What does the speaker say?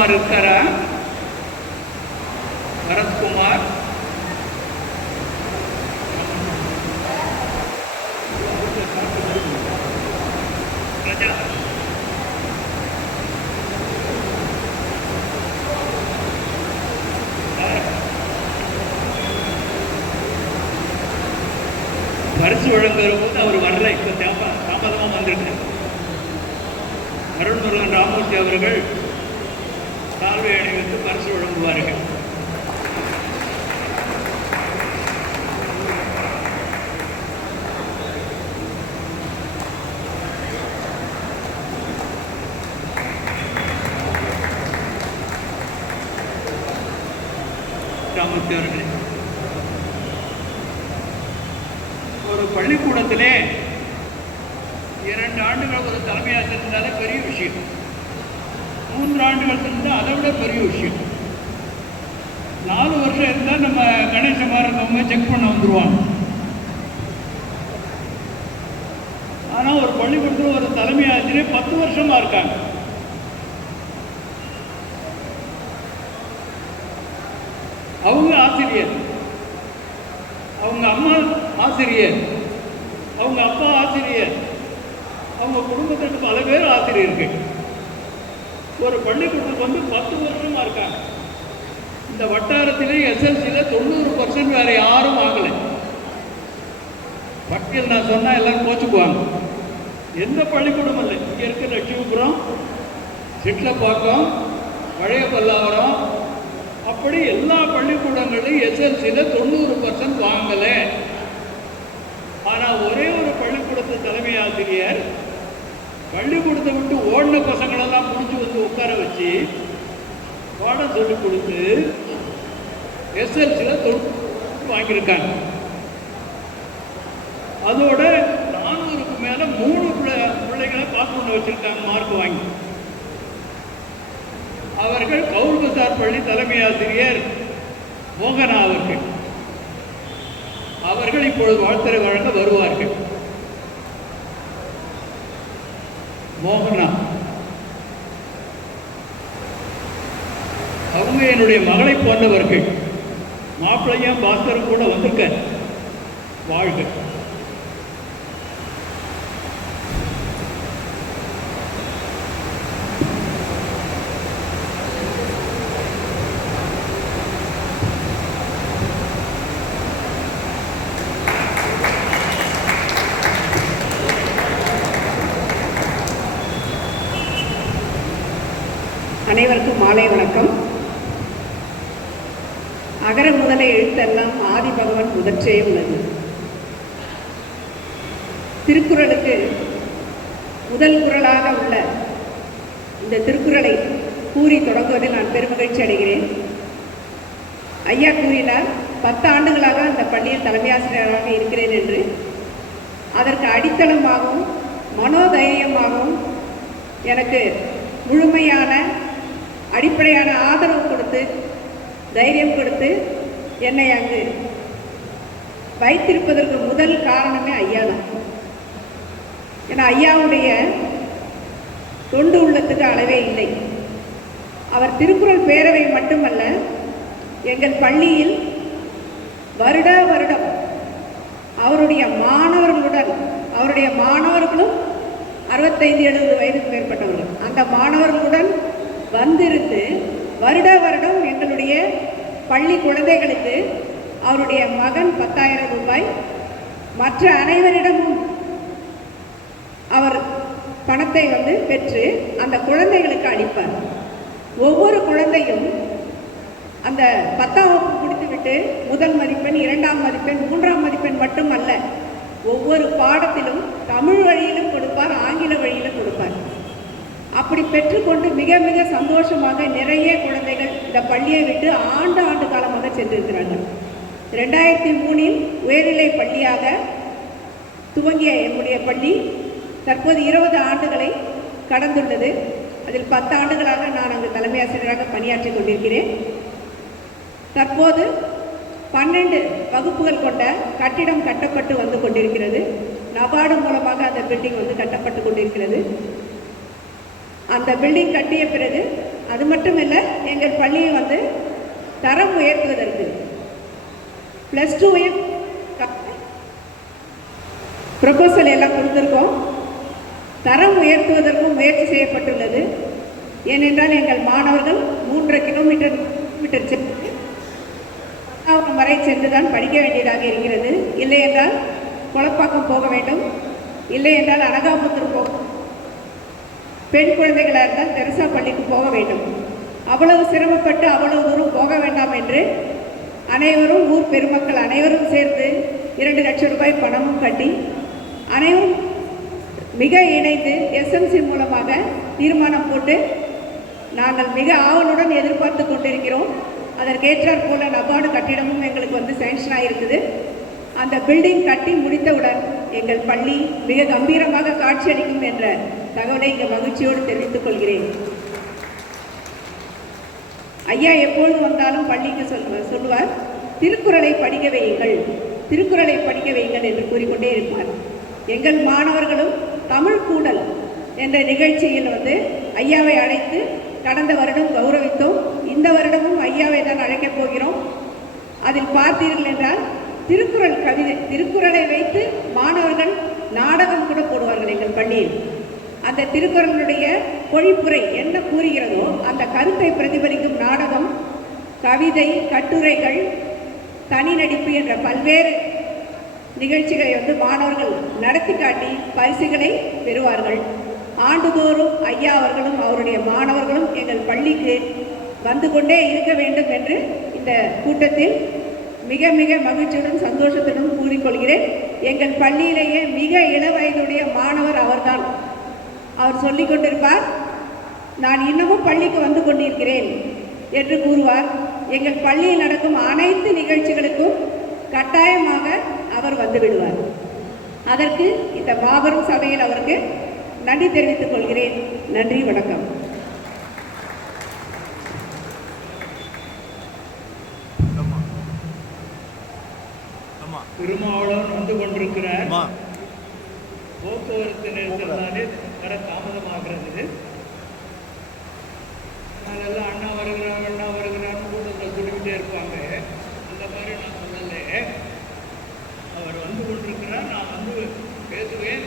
பரத்குமார் இருக்காரா? பரத்குமார் பரிசு வழங்குற போது அவர் வரல. இப்போ தாமதமாக வந்திருக்கார். அருள்முருகன் ராமூர்த்தி அவர்கள் சால்வை அணிவித்து பரிசு வழங்குவார்கள். ராமூர்த்தி அவர்களே, ஒரு பள்ளிக்கூடத்திலே 2 ஆண்டுகள் ஒரு தலைமையாக இருந்தாலே பெரிய விஷயம். 3 ஆண்டுகள் இருந்தால் அதை விட பெரிய விஷயம். 4 வருஷம் இருந்தால் நம்ம கணேசமாக இருக்கவங்க செக் பண்ண வந்துடுவாங்க. ஆனால் ஒரு பள்ளிக்கூடத்தில் ஒரு தலைமை ஆசிரியர் 10 வருஷமாக இருக்காங்க. அவங்க ஆசிரியர், அவங்க அம்மா ஆசிரியர், அவங்க அப்பா ஆசிரியர், அவங்க குடும்பத்திற்கு பல பேர் ஆசிரியர்கள். ஒரு பள்ளிக்கூடத்துக்கு வந்து 10 வருஷமாக இருக்காங்க. இந்த வட்டாரத்திலே எஸ்எல்சியில் 90% வேறு யாரும் வாங்கலை. பட்டியல் நான் சொன்னால் எல்லோரும் கோச்சுக்குவாங்க. எந்த பள்ளிக்கூடம் இல்லை. இங்கே இருக்க லட்சுமிபுரம், சிட்லப்பாக்கம், பழைய பல்லாவரம், அப்படி எல்லா பள்ளிக்கூடங்களையும் எஸ்எல்சியில் 90% வாங்கலை. ஆனால் ஒரே ஒரு பள்ளிக்கூடத்து தலைமை ஆசிரியர் பள்ளிக்கூடத்தை விட்டு ஓடின பசங்களெல்லாம் முடிச்சு வந்து உட்கார வச்சு பாடம் சொல்லிக் கொடுத்து எஸ்எல்சியில் 90% வாங்கியிருக்காங்க. அதோட 400க்கு மேலே 3 பிள்ளைகளை பாஸ் பண்ண வச்சுருக்காங்க மார்க் வாங்கி. அவர்கள் கவுல்பசார் பள்ளி தலைமை ஆசிரியர் மோகனா அவர்கள். அவர்கள் இப்பொழுது வாழ்த்துறை வழங்க வருவார்கள். மோகனா அவங்க என்னுடைய மகளை போன்றவர்கள். மாப்பிள்ளையும் பாஸ்கரும் கூட வந்திருக்க. வாழ்க. அனைவருக்கும் மாலை வணக்கம். அகர முதல எழுத்தெல்லாம் ஆதி பகவன் முதற்றே உள்ளது. திருக்குறளுக்கு முதல் குறளாக உள்ள இந்த திருக்குறளை கூறி தொடங்குவதில் நான் பெருமகிழ்ச்சி அடைகிறேன். ஐயா கூறினார் 10 ஆண்டுகளாக அந்த பள்ளியில் தலைமை ஆசிரியராக இருக்கிறேன் என்று. அதற்கு அடித்தளமாகவும் மனோதைரியமாகவும் எனக்கு முழுமையான அடிப்படையான ஆதரவு கொடுத்து தைரியம் கொடுத்து என்னை அங்கு வைத்திருப்பதற்கு முதல் காரணமே ஐயா தான். ஏன்னா ஐயாவுடைய தொண்டு உள்ளத்துக்கு அளவே இல்லை. அவர் திருக்குறள் பேரவை மட்டுமல்ல, எங்கள் பள்ளியில் வருடம் அவருடைய மாணவர்களும் 65-70 வயதுக்கு மேற்பட்டவர்கள், அந்த மாணவர்களுடன் வந்திருந்து வருடம் எங்களுடைய பள்ளி குழந்தைகளுக்கு அவருடைய மகன் 10,000 ரூபாய், மற்ற அனைவரிடமும் அவர் பணத்தை பெற்று அந்த குழந்தைகளுக்கு அளிப்பார். ஒவ்வொரு குழந்தையும் அந்த 10ஆம் வகுப்பு முடித்துவிட்டு முதல் மதிப்பெண், 2ஆம் மதிப்பெண், 3ஆம் மதிப்பெண் மட்டுமல்ல, ஒவ்வொரு பாடத்திலும் தமிழ் வழியிலும் கொடுப்பார், ஆங்கில வழியிலும் கொடுப்பார். அப்படி பெற்றுக்கொண்டு மிக மிக சந்தோஷமாக நிறைய குழந்தைகள் இந்த பள்ளியை விட்டு ஆண்டு காலமாக சென்றிருக்கிறார்கள். 2003இல் உயர்நிலை பள்ளியாக துவங்கிய என்னுடைய பள்ளி தற்போது 20 ஆண்டுகளை கடந்துள்ளது. அதில் 10 ஆண்டுகளாக நான் அங்கு தலைமை ஆசிரியராக பணியாற்றி கொண்டிருக்கிறேன். தற்போது 12 வகுப்புகள் கொண்ட கட்டிடம் கட்டப்பட்டு வந்து கொண்டிருக்கிறது. நபார்டு மூலமாக அந்த பில்டிங் கட்டப்பட்டு கொண்டிருக்கிறது. அந்த பில்டிங் கட்டிய பிறகு அது மட்டுமில்ல, எங்கள் பள்ளியை வந்து தரம் உயர்த்துவதற்கு +2 ப்ரொபோசல் எல்லாம் கொடுத்துருக்கோம். தரம் உயர்த்துவதற்கும் முயற்சி செய்யப்பட்டுள்ளது. ஏனென்றால் எங்கள் மாணவர்கள் 3 கிலோமீட்டர் சென்று வரை சென்றுதான் படிக்க வேண்டியதாக இருக்கிறது. இல்லை என்றால் கொளப்பாக்கம் போக வேண்டும், இல்லை என்றால் அனகாபுத்தூர் போக, பெண் குழந்தைகளாக இருந்தால் தெரசா பள்ளிக்கு போக வேண்டும். அவ்வளவு சிரமப்பட்டு அவ்வளவு தூரம் போக வேண்டாம் என்று அனைவரும், ஊர் பெருமக்கள் அனைவரும் சேர்ந்து 2 லட்சம் ரூபாய் பணமும் கட்டி அனைவரும் மிக இணைந்து SMC மூலமாக தீர்மானம் போட்டு நாங்கள் மிக ஆவலுடன் எதிர்பார்த்து கொண்டிருக்கிறோம். அதற்கேற்றாற் போல நபார்டு கட்டிடமும் எங்களுக்கு வந்து சேங்ஷன் ஆகிருக்குது. அந்த பில்டிங் கட்டி முடித்தவுடன் எங்கள் பள்ளி மிக கம்பீரமாக காட்சியளிக்கும் என்ற தகவலை இங்கே மகிழ்ச்சியோடு தெரிவித்துக் கொள்கிறேன். ஐயா எப்பொழுது வந்தாலும் பள்ளிக்கு சொல்லுவார், திருக்குறளை படிக்க வையுங்கள், திருக்குறளை படிக்க வையுங்கள் என்று கூறிக்கொண்டே இருப்பார். எங்கள் மாணவர்களும் தமிழ் கூடல் என்ற நிகழ்ச்சியில் வந்து ஐயாவை அழைத்து கடந்த வருடம் கௌரவித்தோம். இந்த வருடமும் ஐயாவை தான் அழைக்கப் போகிறோம். அதில் பார்த்தீர்கள் என்றால் திருக்குறள் கவிதை, திருக்குறளை வைத்து மாணவர்கள் நாடகம் கூட போடுவார்கள் எங்கள் பள்ளியில். அந்த திருக்குறளுடைய பொழிப்புரை என்ன கூறுகிறதோ அந்த கருத்தை பிரதிபலிக்கும் நாடகம், கவிதை, கட்டுரைகள், தனி நடிப்பு என்ற பல்வேறு நிகழ்ச்சிகளை வந்து மாணவர்கள் நடத்தி காட்டி பரிசுகளை பெறுவார்கள். ஆண்டுதோறும் ஐயா அவர்களும் அவருடைய மாணவர்களும் எங்கள் பள்ளிக்கு வந்து கொண்டே இருக்க வேண்டும் என்று இந்த கூட்டத்தில் மிக மிக மகிழ்ச்சியுடன் சந்தோஷத்துடன் கூறிக்கொள்கிறேன். எங்கள் பள்ளியிலேயே மிக இளவயதுடைய மாணவர் அவர்தான். அவர் சொல்லிக் கொண்டிருப்பார், நான் இன்னமும் பள்ளிக்கு வந்து கொண்டிருக்கிறேன் என்று கூறுவார். எங்கள் பள்ளியில் நடக்கும் அனைத்து நிகழ்ச்சிகளுக்கும் கட்டாயமாக அவர் வந்து விடுவார். அதற்கு இந்த மாபெரும் சபையில் அவருக்கு நன்றி தெரிவித்துக் கொள்கிறேன். நன்றி, வணக்கம். திருமாவளவன் வந்து கொண்டிருக்கிறார். போக்குவரத்து நெரிசல்னாலே வர தாமதமாகிறது. அதெல்லாம் அண்ணா வருகிறான்னு கூட்டத்தில் சொல்லிக்கிட்டே இருப்பாங்க. அந்த மாதிரி நான் சொல்லலை. அவர் வந்து கொண்டிருக்கிறார். நான் வந்து பேசுவேன்.